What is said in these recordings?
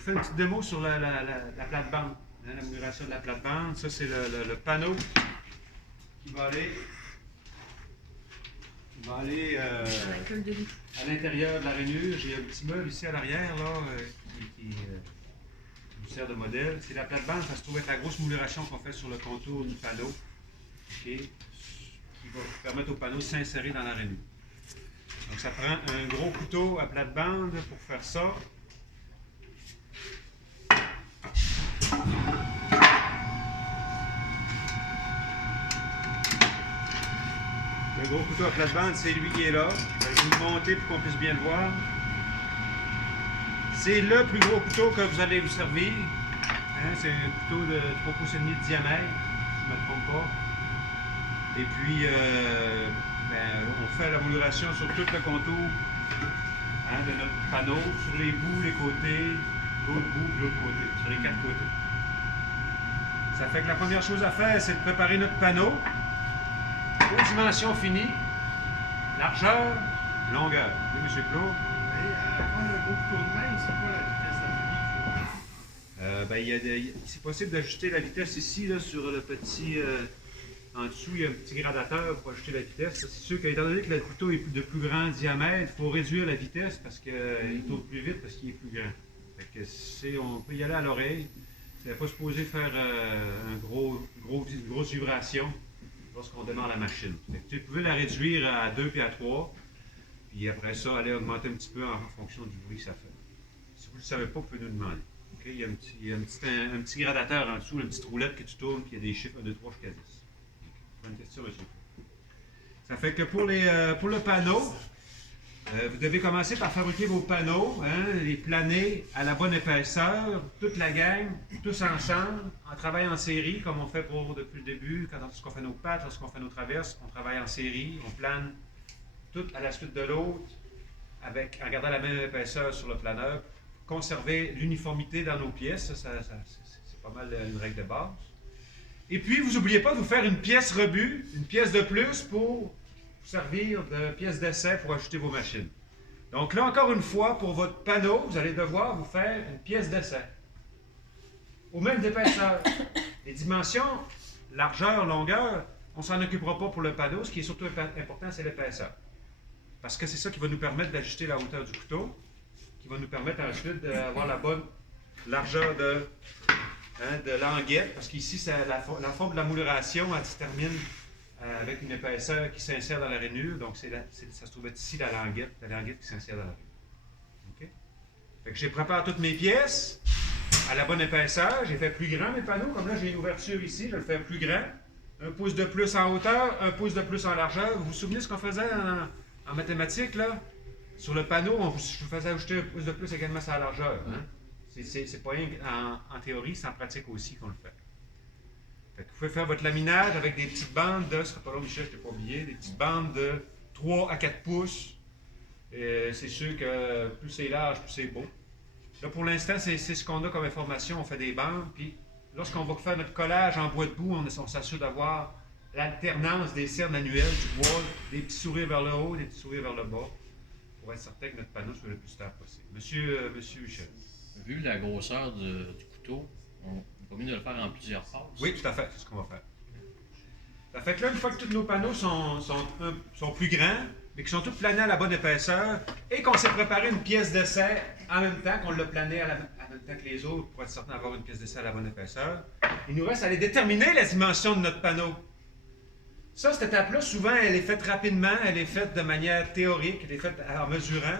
fais une petite démo sur la plate-bande, hein, la mouluration de la plate-bande. Ça, c'est le panneau qui va aller à l'intérieur de la rainure. J'ai un petit meuble ici à l'arrière là, qui nous sert de modèle. C'est la plate-bande, ça se trouve être la grosse mouluration qu'on fait sur le contour du panneau, qui va permettre au panneau de s'insérer dans la rainure. Donc ça prend un gros couteau à plate-bande pour faire ça. Le gros couteau à plate-bande, c'est lui qui est là. Je vais vous le monter pour qu'on puisse bien le voir. C'est le plus gros couteau que vous allez vous servir. Hein, c'est un couteau de 3 pouces et demi de diamètre, si je ne me trompe pas. Et puis, on fait la mouluration sur tout le contour, hein, de notre panneau, sur les bouts, les côtés, l'autre bout, l'autre côté, sur les 4 côtés. Ça fait que la première chose à faire, c'est de préparer notre panneau aux dimensions finies, largeur, longueur. Oui, M. Claude? Oui, prendre un gros couteau de main, c'est quoi la vitesse d'applique? C'est possible d'ajuster la vitesse ici, là, sur le petit... en dessous, il y a un petit gradateur pour ajuster la vitesse. C'est sûr qu'étant donné que le couteau est de plus grand diamètre, il faut réduire la vitesse parce qu'il tourne plus vite parce qu'il est plus grand. Fait que on peut y aller à l'oreille. C'est pas supposé faire une grosse vibration lorsqu'on démarre la machine. Fait que, vous pouvez la réduire à 2 puis à 3. Puis après ça, aller augmenter un petit peu en fonction du bruit que ça fait. Si vous ne le savez pas, vous pouvez nous demander. Okay? Il y a un petit gradateur en dessous, une petite roulette que tu tournes, puis il y a des chiffres 1, 2, 3 jusqu'à 10. Bonne question, monsieur. Ça fait que pour le panneau, vous devez commencer par fabriquer vos panneaux, hein, les planer à la bonne épaisseur, toute la gang, tous ensemble, en travail en série, comme on fait depuis le début, lorsqu'on fait nos pattes, lorsqu'on fait nos traverses, on travaille en série, on plane tout à la suite de l'autre, en gardant la même épaisseur sur le planeur, conserver l'uniformité dans nos pièces, c'est pas mal une règle de base. Et puis, vous n'oubliez pas de vous faire une pièce rebut, une pièce de plus pour servir de pièce d'essai pour ajuster vos machines. Donc là, encore une fois, pour votre panneau, vous allez devoir vous faire une pièce d'essai. Au même épaisseur. Les dimensions, largeur, longueur, on ne s'en occupera pas pour le panneau. Ce qui est surtout important, c'est l'épaisseur. Parce que c'est ça qui va nous permettre d'ajuster la hauteur du couteau, qui va nous permettre ensuite d'avoir la bonne largeur de languette, parce qu'ici, la forme de la mouluration, elle se termine avec une épaisseur qui s'insère dans la rainure. Donc, ça se trouve être ici la languette qui s'insère dans la rainure. Okay? Fait que j'ai préparé toutes mes pièces à la bonne épaisseur. J'ai fait plus grand mes panneaux. Comme là, j'ai une ouverture ici, je vais le faire plus grand. 1 pouce de plus en hauteur, 1 pouce de plus en largeur. Vous vous souvenez ce qu'on faisait en mathématiques, là? Sur le panneau, je faisais ajouter 1 pouce de plus également sur la largeur. Hein? C'est pas rien en théorie, c'est en pratique aussi qu'on le fait. Fait que vous pouvez faire votre laminade avec des petites bandes de, ce sera pas long, Michel, je t'ai pas oublié, des petites bandes de 3 à 4 pouces. C'est sûr que plus c'est large, plus c'est beau. Là, pour l'instant, c'est ce qu'on a comme information. On fait des bandes, puis lorsqu'on va faire notre collage en bois de boue, on s'assure d'avoir l'alternance des cernes annuelles du bois, des petits sourires vers le haut, des petits sourires vers le bas, pour être certain que notre panneau soit le plus stable possible. Monsieur Michel. Vu la grosseur du couteau, on est pas mieux de le faire en plusieurs passes. Oui, tout à fait, c'est ce qu'on va faire. Ça fait que là, une fois que tous nos panneaux sont plus grands, mais qui sont tous planés à la bonne épaisseur, et qu'on s'est préparé une pièce d'essai en même temps qu'on l'a plané en même temps que les autres, pour être certain d'avoir une pièce d'essai à la bonne épaisseur, il nous reste à aller déterminer la dimension de notre panneau. Ça, cette étape-là, souvent, elle est faite rapidement, elle est faite de manière théorique, elle est faite en mesurant,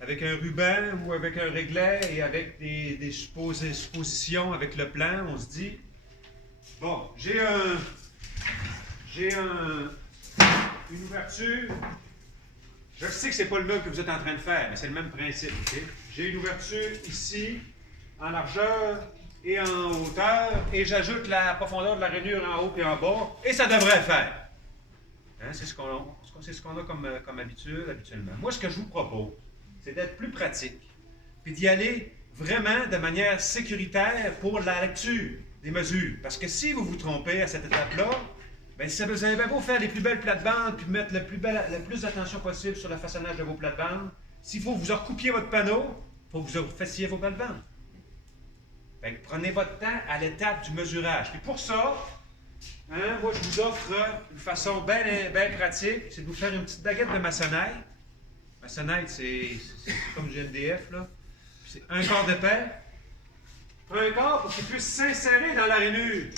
avec un ruban ou avec un réglet et avec des suppositions avec le plan. On se dit, bon, j'ai une ouverture. Je sais que ce n'est pas le meuble que vous êtes en train de faire, mais c'est le même principe. Okay? J'ai une ouverture ici, en largeur et en hauteur, et j'ajoute la profondeur de la rainure en haut et en bas, et ça devrait le faire. Hein? C'est ce qu'on a comme habitude, habituellement. Moi, ce que je vous propose, c'est d'être plus pratique, puis d'y aller vraiment de manière sécuritaire pour la lecture des mesures. Parce que si vous vous trompez à cette étape-là, bien, vous avez beau faire les plus belles plates-bandes, puis mettre le plus d'attention possible sur le façonnage de vos plates-bandes, s'il faut que vous recoupiez votre panneau, il faut que vous fassiez vos plates-bandes. Fait que prenez votre temps à l'étape du mesurage. Puis pour ça, hein, moi, je vous offre une façon bien pratique, c'est de vous faire une petite baguette de maçonnaille. Maçonnaille, c'est comme du MDF, là. C'est un quart de paire. Un quart pour qu'il puisse s'insérer dans la rainure.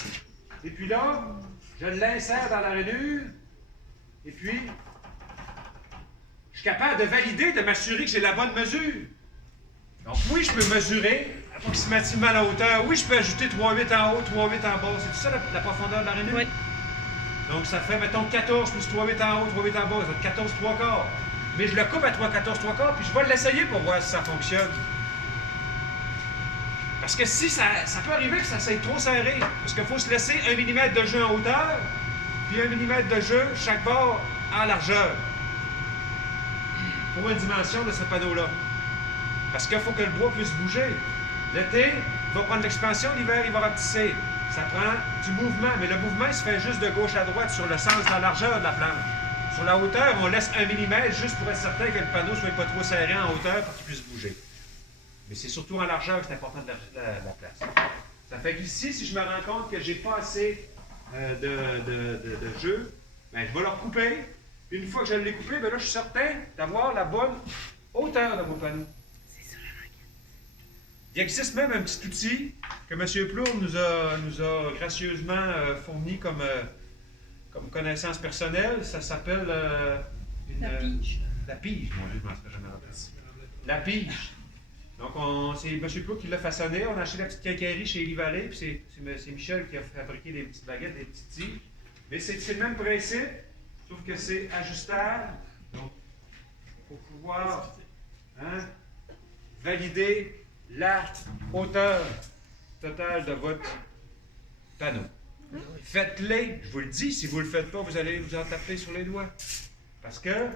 Et puis là, je l'insère dans la rainure. Et puis, je suis capable de valider, de m'assurer que j'ai la bonne mesure. Donc oui, je peux mesurer approximativement la hauteur. Oui, je peux ajouter 3,8 en haut, 3,8 en bas. C'est tout ça la profondeur de la rainure? Oui. Donc ça fait, mettons, 14 plus 3,8 en haut, 3,8 en bas. Ça fait 14 3 quarts. Mais je le coupe à 14 3 quarts, puis je vais l'essayer pour voir si ça fonctionne. Parce que si ça peut arriver que ça soit trop serré, parce qu'il faut se laisser 1 mm de jeu en hauteur, puis 1 mm de jeu chaque bord en largeur. Pour une dimension de ce panneau-là. Parce qu'il faut que le bois puisse bouger. L'été, il va prendre l'expansion, l'hiver, il va rapetisser. Ça prend du mouvement, mais le mouvement il se fait juste de gauche à droite sur le sens de la largeur de la planche. Sur la hauteur, on laisse 1 mm juste pour être certain que le panneau ne soit pas trop serré en hauteur pour qu'il puisse bouger. Mais c'est surtout en largeur que c'est important de la place. Ça fait qu'ici, si je me rends compte que j'ai pas assez de jeu, ben, je vais le recouper. Puis une fois que je l'ai coupé, ben là, je suis certain d'avoir la bonne hauteur de mon panneau. Il existe même un petit outil que M. Plourde nous a gracieusement fourni comme connaissance personnelle. Ça s'appelle La pige. La pige, mon Dieu, je m'en serais jamais rappelé. La pige. Donc, c'est M. Plourde qui l'a façonné. On a acheté la petite quincaillerie chez Elie Vallée, puis c'est Michel qui a fabriqué des petites baguettes, des petites tiges. Mais c'est le même principe, sauf que c'est ajustable. Donc, pour pouvoir valider la hauteur totale de votre panneau. Faites-les, je vous le dis, si vous ne le faites pas, vous allez vous en taper sur les doigts. Parce que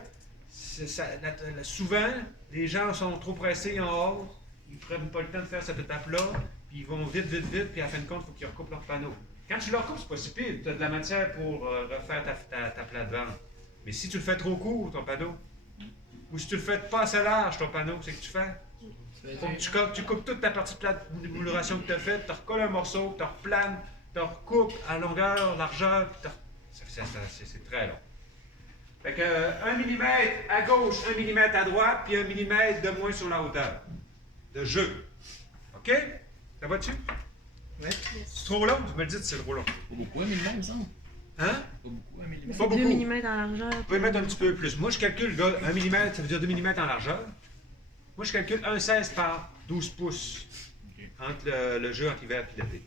souvent, les gens sont trop pressés en haut, ils ne prennent pas le temps de faire cette étape-là, puis ils vont vite, puis à la fin de compte, il faut qu'ils recoupent leur panneau. Quand tu le recoupes, c'est pas si pire, tu as de la matière pour refaire ta plate-vente. Mais si tu le fais trop court, ton panneau, ou si tu le fais pas assez large, ton panneau, c'est que tu fais? Tu coupes toute ta partie plate de moulation que tu as faite, tu recolles un morceau, tu replanes, tu recoupes à longueur, largeur, c'est très long. Fait que 1 mm à gauche, 1 mm à droite, puis 1 mm de moins sur la hauteur. De jeu. OK? Ça va dessus? Oui. C'est trop long? Vous me le dites si c'est trop long. Pas beaucoup, 1 mm, il me semble. Hein? Pas beaucoup, 1 mm. Pas beaucoup. 2 mm en largeur. Vous pouvez mettre un petit peu plus. Moi, je calcule, gars, 1 mm, ça veut dire 2 mm en largeur. Moi, je calcule 1,16 par 12 pouces entre le jeu entre hiver et l'été.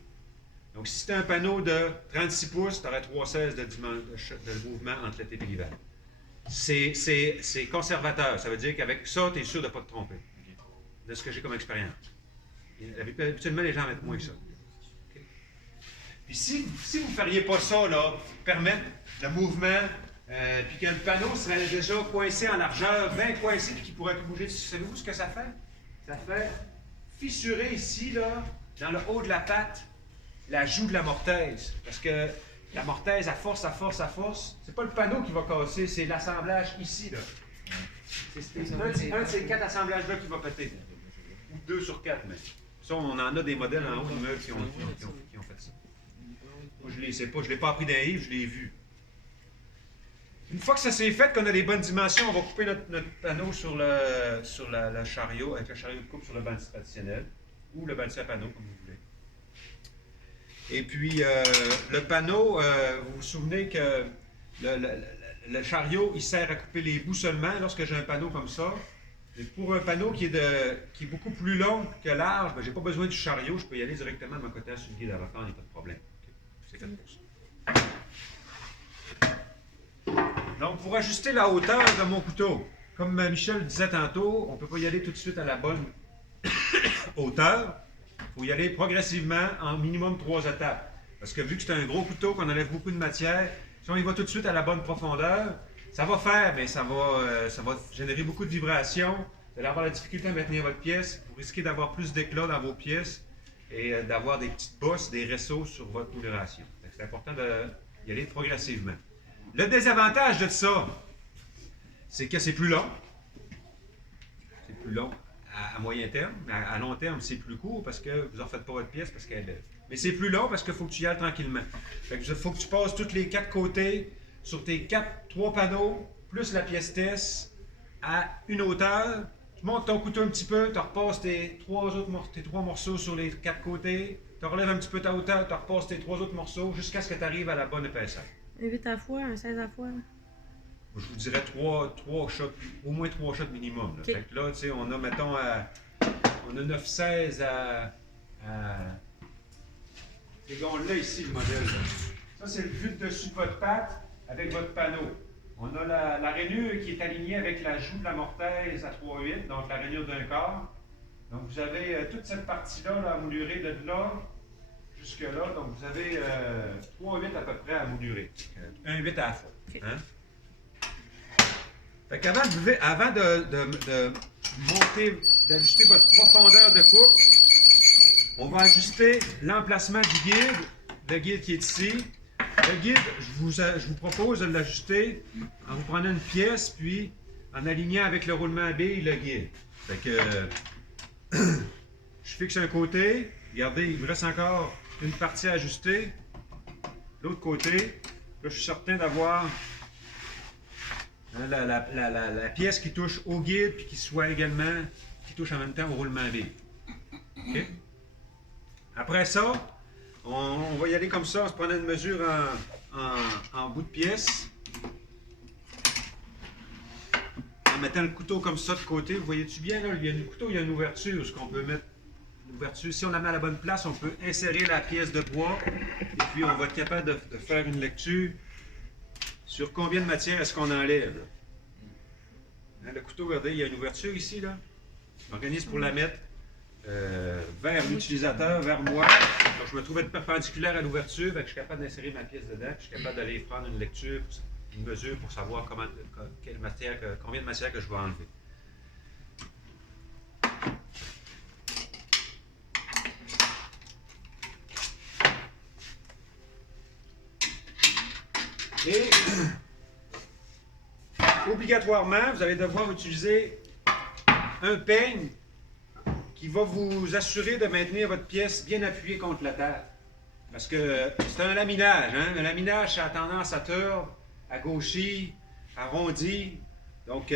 Donc, si c'était un panneau de 36 pouces, tu aurais 3,16 de mouvement entre l'été et l'hiver. C'est conservateur. Ça veut dire qu'avec ça, tu es sûr de ne pas te tromper. De ce que j'ai comme expérience. Habituellement, les gens mettent moins que ça. Okay? Puis si vous ne feriez pas ça, là, permettre le mouvement, puis que le panneau serait déjà coincé en largeur, bien coincé, puis qu'il pourrait plus bouger, savez-vous ce que ça fait? Ça fait fissurer ici, là, dans le haut de la patte, la joue de la mortaise. Parce que la mortaise, à force, c'est pas le panneau qui va casser, c'est l'assemblage ici, là. C'est un de ces 4 assemblages-là qui va péter. Ou 2 sur 4, mais. Ça, on en a des modèles en haut d'immeubles qui ont fait ça. Moi, je ne sais pas, je ne l'ai pas appris d'un livre, je l'ai vu. Une fois que ça s'est fait, qu'on a les bonnes dimensions, on va couper notre panneau sur le chariot, avec le chariot de coupe sur le bandit traditionnel, ou le bandit à panneau, comme vous voulez. Et puis, le panneau, vous vous souvenez que le chariot, il sert à couper les bouts seulement lorsque j'ai un panneau comme ça. Et pour un panneau qui est beaucoup plus long que large, ben, je n'ai pas besoin du chariot, je peux y aller directement de mon côté sur le guide à refaire, il n'y a pas de problème. Okay. C'est fait pour ça. Donc, pour ajuster la hauteur de mon couteau, comme Michel le disait tantôt, on ne peut pas y aller tout de suite à la bonne hauteur. Il faut y aller progressivement en minimum 3 étapes. Parce que vu que c'est un gros couteau, qu'on enlève beaucoup de matière, si on y va tout de suite à la bonne profondeur, ça va faire, mais ça va générer beaucoup de vibrations. Vous allez avoir la difficulté à maintenir votre pièce. Vous risquez d'avoir plus d'éclat dans vos pièces et d'avoir des petites bosses, des ressos sur votre moulation. C'est important d'y aller progressivement. Le désavantage de ça, c'est que c'est plus long. C'est plus long à moyen terme. Mais à long terme, c'est plus court parce que vous n'en faites pas votre pièce parce qu'elle lève. Mais c'est plus long parce qu'il faut que tu y ailles tranquillement. Fait que il faut que tu passes tous les 4 côtés sur tes 3 panneaux, plus la pièce test, à une hauteur. Tu montes ton couteau un petit peu, tu repasses tes 3 morceaux sur les 4 côtés, tu relèves un petit peu ta hauteur, tu repasses tes 3 autres morceaux jusqu'à ce que tu arrives à la bonne épaisseur. Un 8 à fois, un 16 à fois. Je vous dirais 3 shots, au moins 3 shots minimum. Là. Okay. Fait que là, tu sais, on a, mettons, on a 9-16 à ces gonds-là ici, le modèle. Là. Ça, c'est le vue de dessus de votre patte avec votre panneau. On a la rainure qui est alignée avec la joue de la mortaise à 3/8, donc la rainure d'un quart. Donc, vous avez toute cette partie-là là, à moulurer de là jusque-là. Donc, vous avez 3/8 à peu près à moulurer. 1/8 à la fois. Okay. Hein? Fait qu'avant de monter, d'ajuster votre profondeur de coupe, on va ajuster l'emplacement du guide, le guide qui est ici. Le guide, je vous propose de l'ajuster en vous prenant une pièce, puis en alignant avec le roulement à billes le guide. Fait que je fixe un côté, regardez, il me reste encore une partie à ajuster. L'autre côté, là je suis certain d'avoir la pièce qui touche au guide, puis qui soit également, qui touche en même temps au roulement à billes. Okay? Après ça, on va y aller comme ça, en se prenant une mesure en bout de pièce. En mettant le couteau comme ça de côté, vous voyez-tu bien, là, il y a le couteau, il y a une ouverture, ce qu'on peut mettre. Une ouverture. Si on la met à la bonne place, on peut insérer la pièce de bois, et puis on va être capable de faire une lecture sur combien de matière est-ce qu'on enlève. Hein, le couteau, regardez, il y a une ouverture ici, là. Je m'organise pour la mettre vers l'utilisateur, vers moi. Donc, je me trouve être perpendiculaire à l'ouverture, je suis capable d'insérer ma pièce dedans, puis je suis capable d'aller prendre une lecture, une mesure pour savoir combien de matière que je vais enlever. Et obligatoirement, vous allez devoir utiliser un peigne qui va vous assurer de maintenir votre pièce bien appuyée contre la terre. Parce que c'est un laminage. Hein? Un laminage, ça a tendance à tordre, à gauchir, à arrondir. Donc,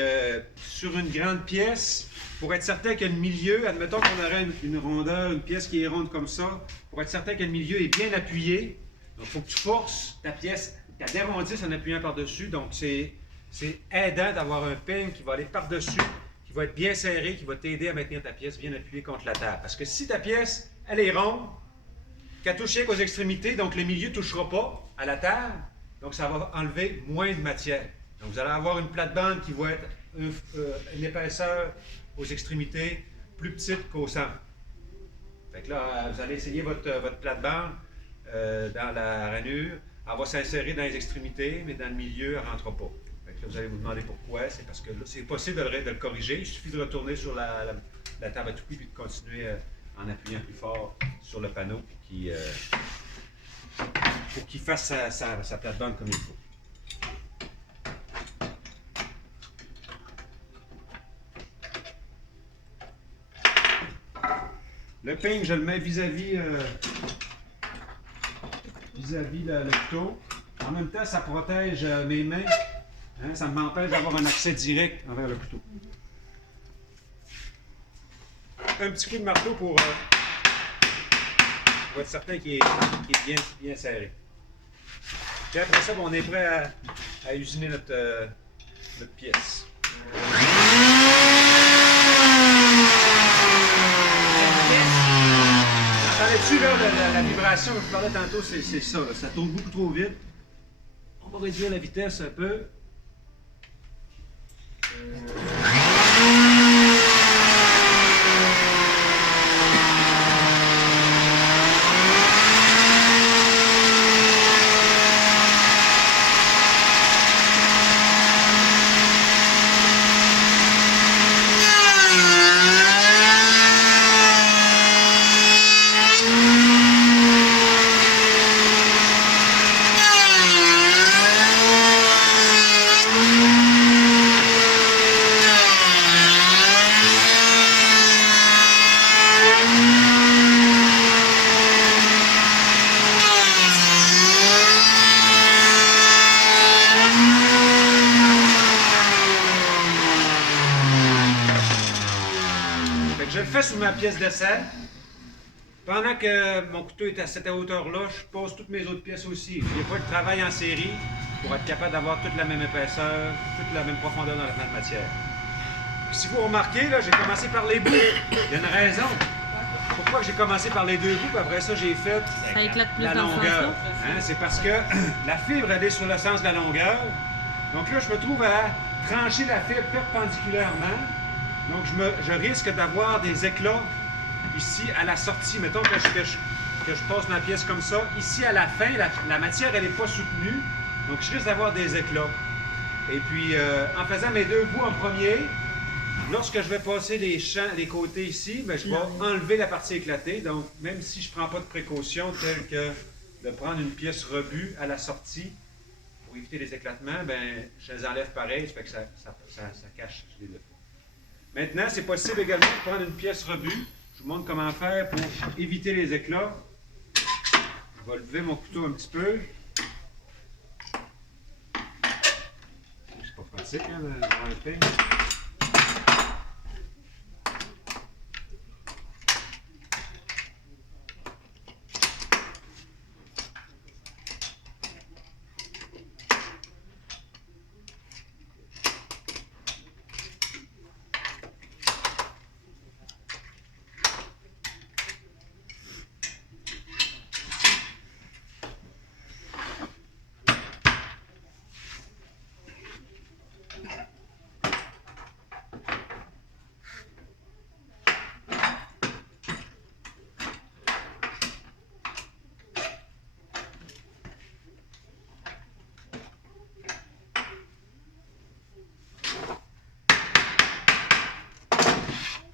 sur une grande pièce, pour être certain que le milieu, admettons qu'on aurait une rondeur, une pièce qui est ronde comme ça, pour être certain que le milieu est bien appuyé, donc il faut que tu forces ta pièce, qu'elle arrondisse en appuyant par-dessus. Donc, c'est aidant d'avoir un peigne qui va aller par-dessus, qui va être bien serré, qui va t'aider à maintenir ta pièce bien appuyée contre la terre. Parce que si ta pièce, elle est ronde, qu'elle touche rien qu'aux extrémités, donc le milieu ne touchera pas à la terre, donc ça va enlever moins de matière. Donc vous allez avoir une plate-bande qui va être une épaisseur aux extrémités plus petite qu'au centre. Fait que là, vous allez essayer votre plate-bande dans la rainure. Elle va s'insérer dans les extrémités, mais dans le milieu, elle ne rentre pas. Fait que là, vous allez vous demander pourquoi. C'est parce que là, c'est possible de le corriger. Il suffit de retourner sur la table à tout prix et de continuer en appuyant plus fort sur le panneau pour qu'il fasse sa plate-bande comme il faut. Le peigne, je le mets vis-à-vis le couteau. En même temps, ça protège mes mains. Hein, ça m'empêche d'avoir un accès direct envers le couteau. Un petit coup de marteau pour être certain qu'il est bien serré. Puis après ça, on est prêt à usiner notre pièce. Entendais-tu la vibration que je parlais tantôt, c'est ça. Là. Ça tourne beaucoup trop vite. On va réduire la vitesse un peu. sur ma pièce d'essai. Pendant que mon couteau est à cette hauteur-là, je pose toutes mes autres pièces aussi. Je n'ai pas de travail en série pour être capable d'avoir toute la même épaisseur, toute la même profondeur dans la même matière. Puis si vous remarquez, là, j'ai commencé par les bouts. Il y a une raison. Pourquoi j'ai commencé par les deux bouts, puis après ça, j'ai fait Ça éclate plus la dans ce longueur. sens-là. Hein, c'est parce que la fibre, elle est sur le sens de la longueur. Donc là, je me trouve à trancher la fibre perpendiculairement. Donc, je risque d'avoir des éclats ici à la sortie. Mettons que je passe ma pièce comme ça. Ici, à la fin, la matière, elle n'est pas soutenue. Donc, je risque d'avoir des éclats. Et puis, en faisant mes deux bouts en premier, lorsque je vais passer les côtés ici, bien, je vais enlever la partie éclatée. Donc, même si je ne prends pas de précautions telles que de prendre une pièce rebut à la sortie pour éviter les éclatements, bien, je les enlève pareil, ça fait que ça cache les défauts. Maintenant, c'est possible également de prendre une pièce rebut. Je vous montre comment faire pour éviter les éclats. Je vais lever mon couteau un petit peu. C'est pas pratique, hein, d'avoir un peigne.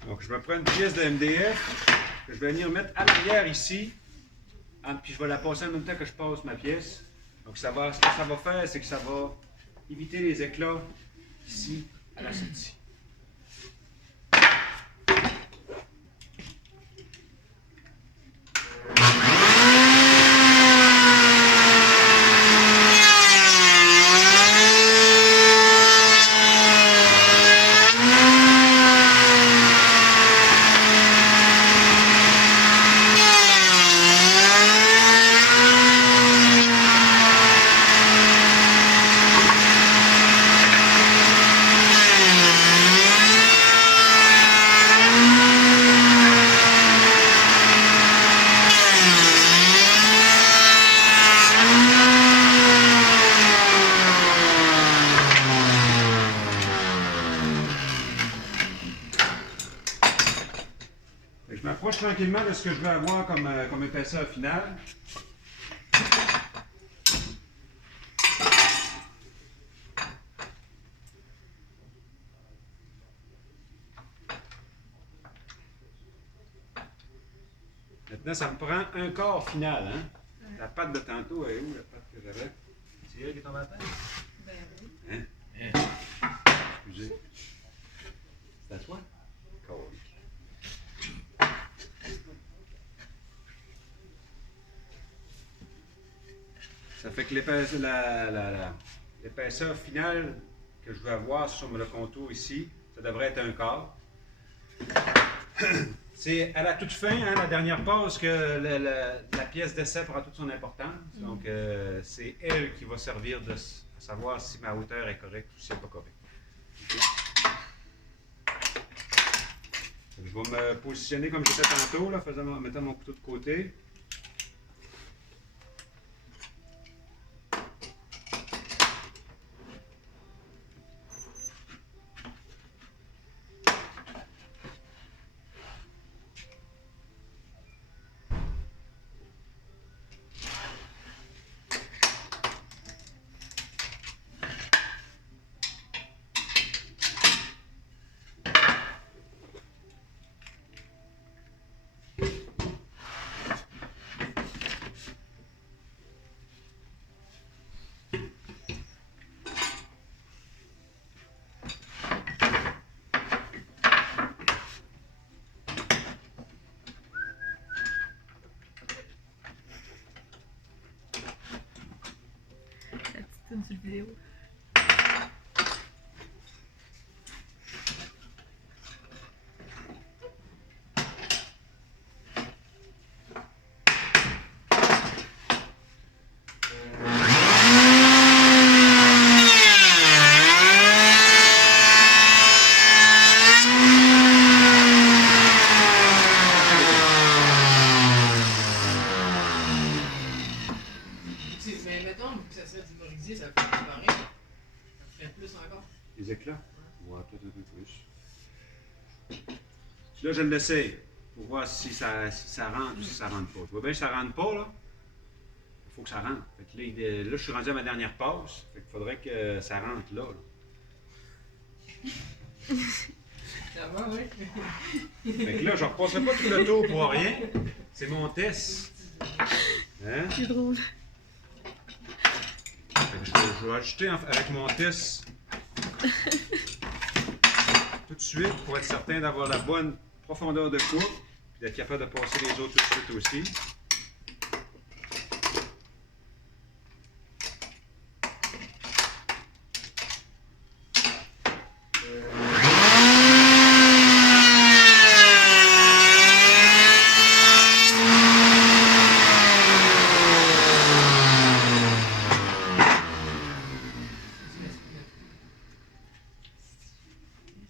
Donc, je me prends une pièce de MDF que je vais venir mettre à l'arrière ici. Puis je vais la passer en même temps que je passe ma pièce. Donc, ce que ça va faire, c'est que ça va éviter les éclats ici à la sortie. Je m'approche tranquillement de ce que je veux avoir comme épaisseur finale. Maintenant, ça me prend un quart final. Hein? La patte de tantôt, elle est où la patte que j'avais? C'est elle qui est tombée à terre? Ben oui. Hein? Excusez. C'est à toi? Colique. Ça fait que l'épaisseur finale que je veux avoir sur le contour ici, ça devrait être un quart. C'est à la toute fin, hein, la dernière pause, que la pièce d'essai prend toute son importance. Donc, c'est elle qui va servir à savoir si ma hauteur est correcte ou si elle n'est pas correcte. Okay. Je vais me positionner comme j'étais tantôt, là, mettant mon couteau de côté. Sur vidéo. disais, ça fait disparaître. Ça ferait plus encore. Les éclats? Ouais, peut-être un peu plus. Là, je l'essaie pour voir si ça rentre ou si ça rentre pas. Tu vois bien que ça rentre pas, là? Il faut que ça rentre. Fait que là, je suis rendu à ma dernière passe. Fait qu'il faudrait que ça rentre là. Ça va, oui. Fait que là, je ne repasserai pas tout le tour pour rien. C'est mon test. Hein? C'est drôle. Fait que je vais ajouter avec mon test tout de suite pour être certain d'avoir la bonne profondeur de coupe et d'être capable de passer les autres tout de suite aussi.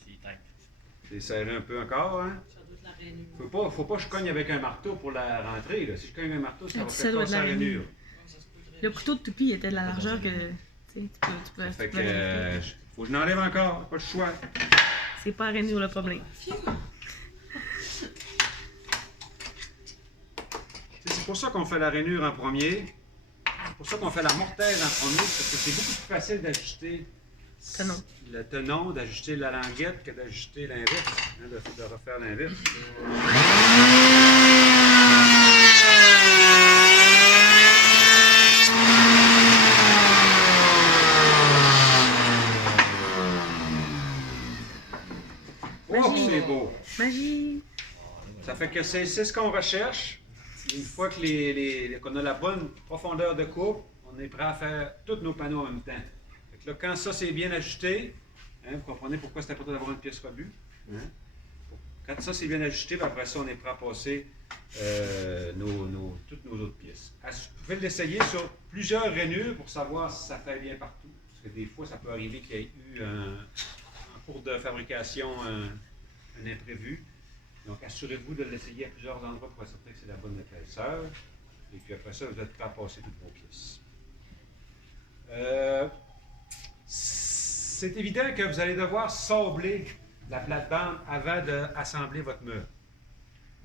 C'est tight. C'est serré un peu encore, hein? Faut pas que je cogne avec un marteau pour la rentrée. Là. Si je cogne avec un marteau, ça va Ça faire doit être casser la la rainure. Le couteau de toupie était de la largeur que. Tu sais, tu peux Fait que, vérifier. faut que je n'enlève encore, pas le choix. C'est pas rainure le problème. C'est pour ça qu'on fait la rainure en premier. C'est pour ça qu'on fait la mortaise en premier, parce que c'est beaucoup plus facile d'ajuster Tenon. le tenon, d'ajuster la languette que d'ajuster l'inverse, hein, de refaire l'inverse. Oh, que c'est beau! Magie! Ça fait que c'est ce qu'on recherche. Une fois que qu'on a la bonne profondeur de coupe, on est prêt à faire tous nos panneaux en même temps. Fait que là, quand ça c'est bien ajusté, hein, vous comprenez pourquoi c'est important d'avoir une pièce rebut. Hein? Quand ça c'est bien ajusté, ben après ça, on est prêt à passer toutes nos autres pièces. Vous pouvez l'essayer sur plusieurs rainures pour savoir si ça fait bien partout. Parce que des fois, ça peut arriver qu'il y ait eu en cours de fabrication un imprévu. Donc, assurez-vous de l'essayer à plusieurs endroits pour être certain que c'est la bonne épaisseur. Et puis après ça, vous êtes prêt à passer toutes vos pièces. C'est évident que vous allez devoir sabler la plate-bande avant d'assembler votre meuble.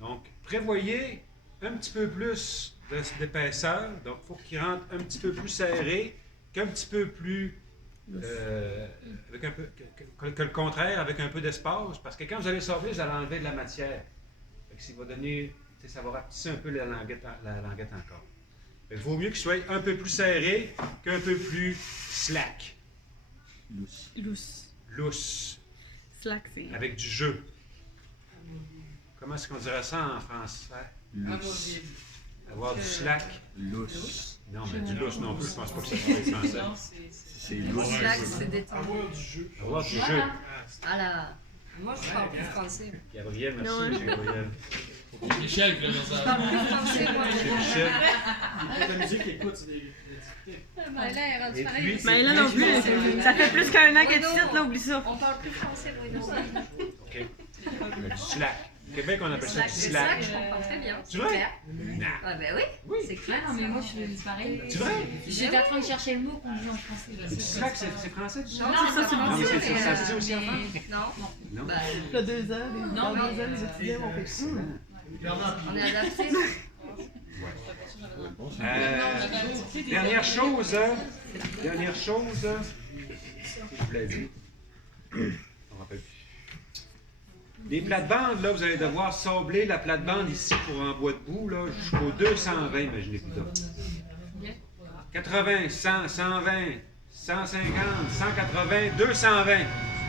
Donc, prévoyez un petit peu plus d'épaisseur. Donc, il faut qu'il rentre un petit peu plus serré qu'un petit peu plus... avec un peu, que le contraire, avec un peu d'espace, parce que quand vous allez sabler, vous allez enlever de la matière. Fait que ça va donner, ça va rapetisser un peu la languette encore. Fait que il vaut mieux qu'il soit un peu plus serré qu'un peu plus slack. Lousse. Slack, c'est. Avec du jeu. Comment est-ce qu'on dirait ça en français? Amovible. Avoir du slack. Lousse. Non, mais du lousse non plus, je pense pas que ça soit français. Non, C'est lousse. Slack, c'est détendu. Avoir du jeu. Avoir du jeu. Voilà. Moi, je parle plus français. Gabriel, merci, Non, monsieur Gabriel. Michel, qui l'a dans Je sa... parle plus français, moi. C'est Michel. Il écoute la musique, il écoute des dictées. Mais là, elle est rendue Et pareil. puis, Mais là non plus, ça fait plus qu'un an qu'elle est ici, là, oublie ça. On parle plus français, Bruno. OK. Du slack. Au Québec, on appelle ça du Le slack, slack. je comprends très bien. Tu vois? Clair. Non. Ah ben oui, c'est clair. Non, mais moi, je fais pareil. Tu vois? J'étais en train de chercher le mot qu'on dit en français. Du slack, c'est français, du slack? Non, ça, c'est Non, mais français, c'est ça se dit aussi en mais- France? Non. Non? Bah, Là, 2 ans, Non, mais, les étudiants ont fait on est adapté. Dernière chose, je vous l'ai dit. On rappelle plus. Les plates-bandes, là, vous allez devoir sabler la plate-bande ici pour en bois de boue, là, jusqu'au 220, imaginez-vous ça. 80, 100, 120, 150, 180, 220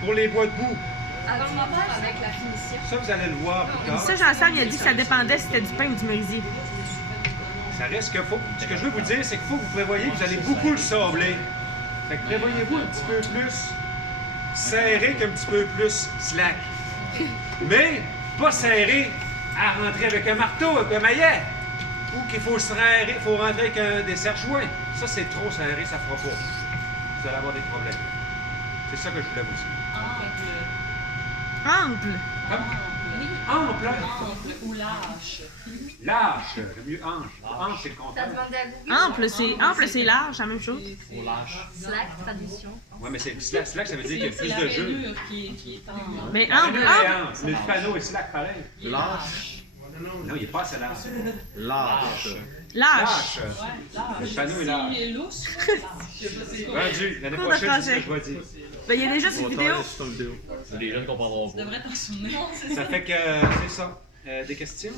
pour les bois de boue. Avant le montage, avec la finition. Ça, vous allez le voir plus tard. Ça, Jean-Sam, il a dit que ça dépendait si c'était du pain ou du merisier. Ça reste que faut. Ce que je veux vous dire, c'est qu'il faut que vous prévoyez que vous allez beaucoup le sabler. Fait que prévoyez-vous un petit peu plus serré qu'un petit peu plus slack. Mais pas serré à rentrer avec un marteau, avec un maillet. Ou qu'il faut serrer, faut rentrer avec des serre-joints. Ça, c'est trop serré, ça fera pas. Vous allez avoir des problèmes. C'est ça que je voulais vous dire. Ample. Comme Ample. Ample ou lâche. Lâche. Le mieux hanche. Hanche, c'est le T'as contraire. demandé à Google? Ample, c'est large, la même chose. Au lâche. Slack, traduction. Ouais, mais c'est slack, ça veut dire qu'il y a C'est plus la de jeu. rainure qui est en... Mais La ample, rainure est ample. ample, mais le panneau est slack pareil. Il est Lâche. Non, il est pas assez large. Lâche. Lâche. Ouais, lâche. Le panneau est large. S'il est lousse, ouais, lâche. Je sais pas c'est quoi. Rendu, l'année Cours de prochaine, c'est ce que français. je vais dire. Ben, il y a déjà cette On va vidéo. travailler sur ton vidéo. Les jeunes comprendront Tu pas. devrais t'en souvenir. Ça fait que, c'est ça. Des questions,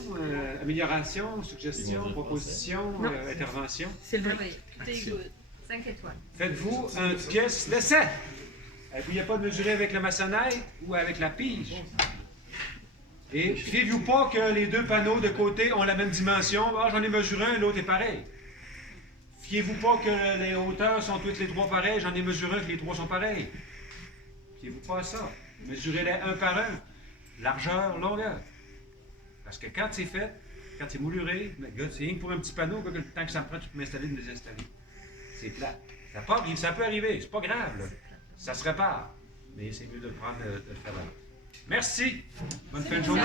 améliorations, suggestions, propositions, Non. interventions. C'est le vrai. Oui, T'es good. 5 étoiles. Faites-vous un pièce d'essai. Vous n'avez pas de mesurer avec le maçonnaire ou avec la pige. Et fiez-vous pas que les deux panneaux de côté ont la même dimension. Ah, j'en ai mesuré un, l'autre est pareil. Fiez-vous pas que les hauteurs sont toutes les trois pareilles. J'en ai mesuré un, que les trois sont pareils. Fiez-vous pas à ça. Mesurez-les un par un. Largeur, longueur. Parce que quand c'est fait, quand c'est mouluré, c'est rien que pour un petit panneau, le temps que ça me prend, tu peux m'installer et me désinstaller. C'est plat. Ça peut arriver, c'est pas grave. Là. Ça se répare. Mais c'est mieux de le prendre, de le faire là. Merci. Bonne fin de journée.